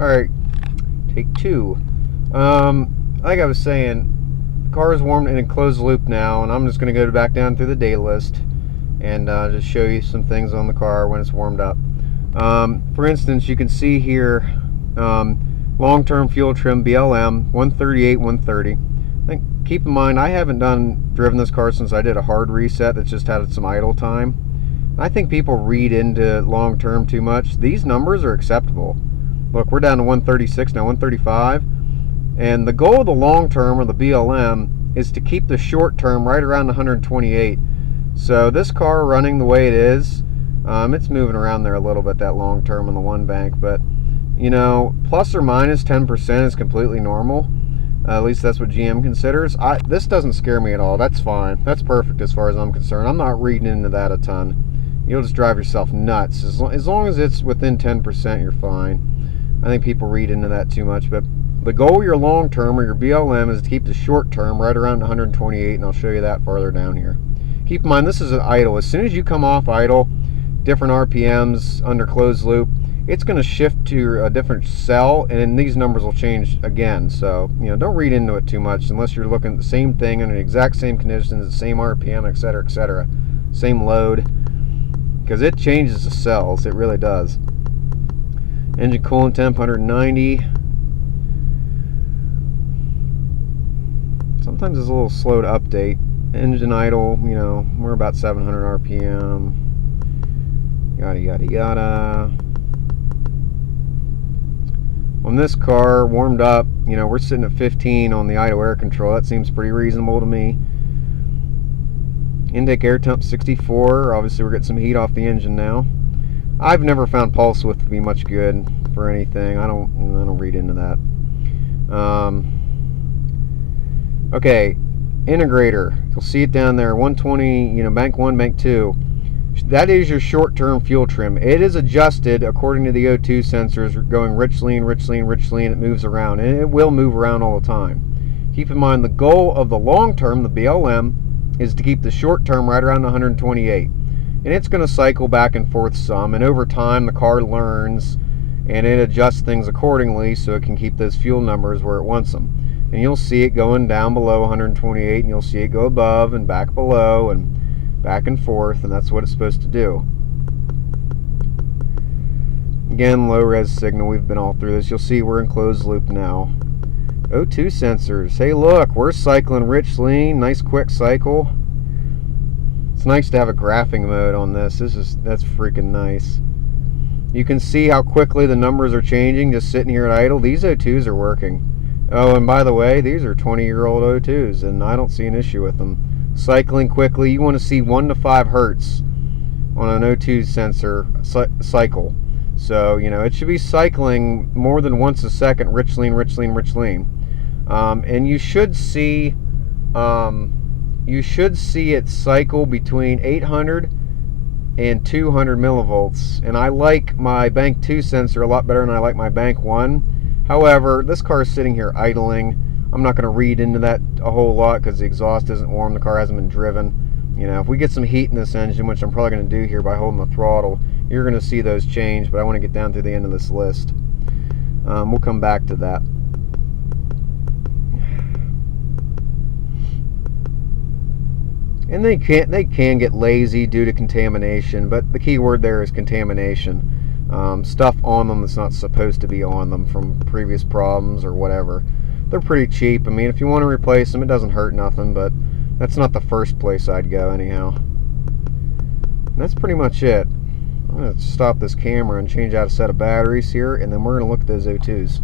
Alright, take two. Like I was saying, the car is warmed in a closed loop now, and I'm just going to go back down through the day list and just show you some things on the car when it's warmed up. For instance, you can see here long-term fuel trim BLM 138 130. Keep in mind, I haven't driven this car since I did a hard reset that's just had some idle time. I think people read into long-term too much. These numbers are acceptable. Look, we're down to 136 now, 135. And the goal of the long-term, or the BLM, is to keep the short-term right around 128. So this car running the way it is, it's moving around there a little bit, that long-term on the one bank. But, you know, plus or minus 10% is completely normal. At least that's what GM considers. This doesn't scare me at all. That's fine. That's perfect as far as I'm concerned. I'm not reading into that a ton. You'll just drive yourself nuts. As long as it's within 10%, you're fine. I think people read into that too much. But the goal of your long term or your BLM is to keep the short term right around 128, and I'll show you that farther down here. Keep in mind, this is an idle. As soon as you come off idle, different RPMs under closed loop, it's going to shift to a different cell, and then these numbers will change again. So, you know, don't read into it too much unless you're looking at the same thing under the exact same conditions, the same RPM, etc., same load, because it changes the cells. It really does. Engine coolant temp 190. Sometimes it's a little slow to update. Engine idle, you know, we're about 700 RPM. Yada yada yada. On this car, warmed up, you know, we're sitting at 15 on the idle air control. That seems pretty reasonable to me. Intake air temp 64. Obviously, we're getting some heat off the engine now. I've never found pulse width to be much good for anything. I don't read into that. Okay, integrator. You'll see it down there. 120. You know, bank 1, bank 2. That is your short-term fuel trim. It is adjusted according to the O2 sensors, going rich lean, rich lean, rich lean. It moves around, and it will move around all the time. Keep in mind, the goal of the long-term, the BLM, is to keep the short-term right around 128. And it's going to cycle back and forth some, and over time the car learns, and it adjusts things accordingly so it can keep those fuel numbers where it wants them. And you'll see it going down below 128, and you'll see it go above and back below, and back and forth, and that's what it's supposed to do. Again, low res signal. We've been all through this. You'll see we're in closed loop now. O2 sensors. Hey, look, we're cycling rich lean. Nice quick cycle. It's nice to have a graphing mode on this. That's freaking nice. You can see how quickly the numbers are changing just sitting here at idle. These O2s are working. Oh, and by the way, these are 20-year-old O2s, and I don't see an issue with them. Cycling quickly. You want to see 1 to 5 hertz on an O2 sensor cycle. So, you know, it should be cycling more than once a second, rich lean, rich lean, rich lean. And you should see it cycle between 800 and 200 millivolts. And I like my bank 2 sensor a lot better than I like my bank 1. However, this car is sitting here idling. I'm not going to read into that a whole lot because the exhaust isn't warm, the car hasn't been driven. You know, if we get some heat in this engine, which I'm probably going to do here by holding the throttle, you're going to see those change, but I want to get down to the end of this list. We'll come back to that. And they can get lazy due to contamination, but the key word there is contamination. Stuff on them that's not supposed to be on them from previous problems or whatever. They're pretty cheap. I mean, if you want to replace them, it doesn't hurt nothing, but that's not the first place I'd go anyhow. And that's pretty much it. I'm going to stop this camera and change out a set of batteries here, and then we're going to look at those O2s.